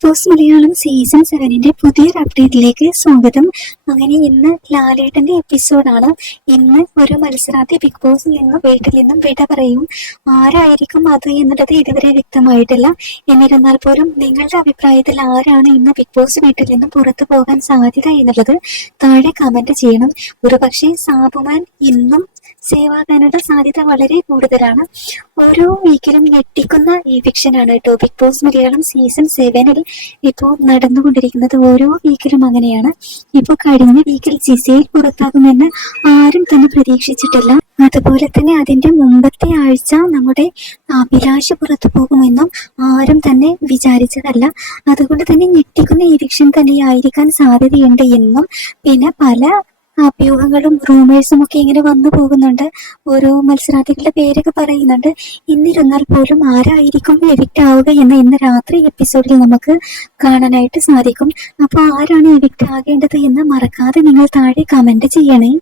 Boss Malayalam season സെവനിന്റെ പുതിയൊരു അപ്ഡേറ്റിലേക്ക് സ്വാഗതം. അങ്ങനെ ഇന്ന് ലാലേട്ടന്റെ എപ്പിസോഡാണ് ഇന്ന് ഒരു മത്സരാർത്ഥി ബിഗ് ബോസിൽ നിന്നും വീട്ടിൽ നിന്നും വിട പറയും. ആരായിരിക്കും അത് എന്നുള്ളത് ഇതുവരെ വ്യക്തമായിട്ടില്ല. എന്നിരുന്നാൽ പോലും നിങ്ങളുടെ അഭിപ്രായത്തിൽ ആരാണ് ഇന്ന് ബിഗ് ബോസ് വീട്ടിൽ നിന്നും പുറത്തു പോകാൻ സാധ്യത എന്നുള്ളത് താഴെ കമന്റ് ചെയ്യണം. ഒരുപക്ഷെ സാബുമാൻ ഇന്നും സേവാകാനുള്ള സാധ്യത വളരെ കൂടുതലാണ്. ഓരോ വീക്കിലും ഞെട്ടിക്കുന്ന ഈവിക്ഷനാണ് കേട്ടോ. ബിഗ് ബോസ് മലയാളം സീസൺ സെവനിൽ ഇപ്പോൾ നടന്നുകൊണ്ടിരിക്കുന്നത് ഓരോ വീക്കിലും അങ്ങനെയാണ്. ഇപ്പോൾ കഴിഞ്ഞ വീക്കിൽ ജിസയിൽ പുറത്താകുമെന്ന് ആരും തന്നെ പ്രതീക്ഷിച്ചിട്ടില്ല. അതുപോലെ തന്നെ അതിന്റെ മുമ്പത്തെ ആഴ്ച നമ്മുടെ അഭിലാഷ് പുറത്തു പോകുമെന്നും ആരും തന്നെ വിചാരിച്ചതല്ല. അതുകൊണ്ട് തന്നെ ഞെട്ടിക്കുന്ന ഈവിക്ഷൻ തന്നെയായിരിക്കാൻ സാധ്യതയുണ്ട് എന്നും പിന്നെ പല അഭ്യൂഹങ്ങളും റൂമേഴ്സും ഒക്കെ ഇങ്ങനെ വന്നു പോകുന്നുണ്ട്. ഓരോ മത്സരാർത്ഥികളുടെ പേരൊക്കെ പറയുന്നുണ്ട്. എന്നിരുന്നാൽ പോലും ആരായിരിക്കും എവിക്റ്റ് ആവുക എന്ന് ഇന്ന് രാത്രി എപ്പിസോഡിൽ നമുക്ക് കാണാനായിട്ട് സാധിക്കും. അപ്പോൾ ആരാണ് എവിക്റ്റ് ആകേണ്ടത് എന്ന് മറക്കാതെ നിങ്ങൾ താഴെ കമന്റ് ചെയ്യണേ.